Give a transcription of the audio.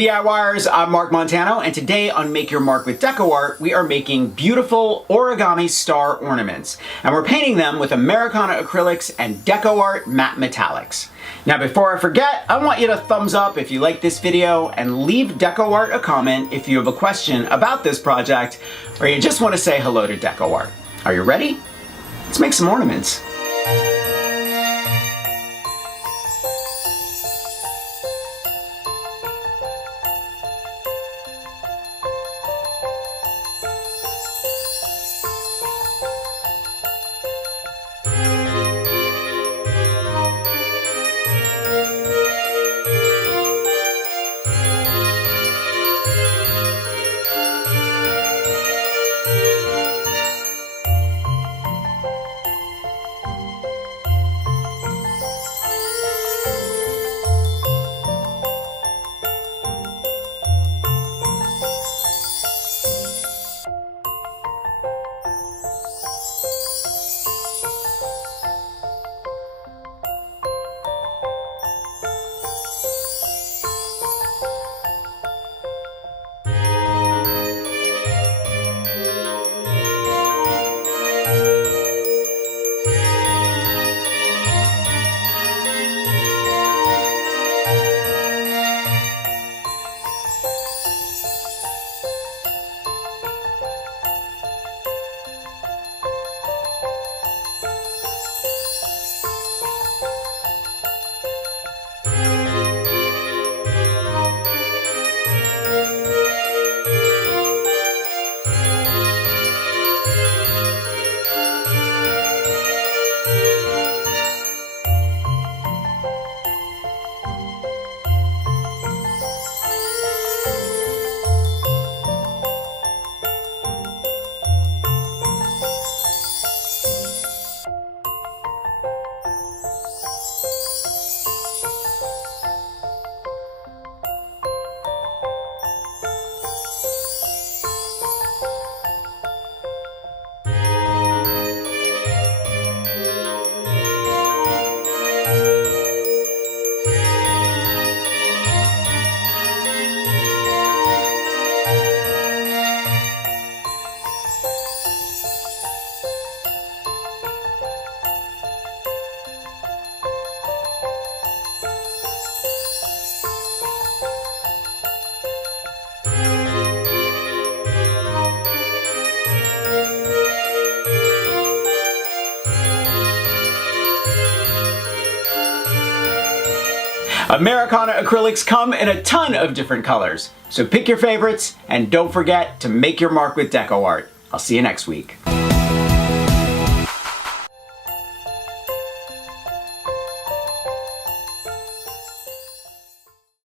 Hey DIYers, I'm Mark Montano, and today on Make Your Mark with DecoArt, we are making beautiful origami star ornaments. And we're painting them with Americana acrylics and DecoArt Matte Metallics. Now before I forget, I want you to thumbs up if you like this video and leave DecoArt a comment if you have a question about this project or you just want to say hello to DecoArt. Are you ready? Let's make some ornaments. Americana acrylics come in a ton of different colors, so pick your favorites and don't forget to make your mark with DecoArt. I'll see you next week.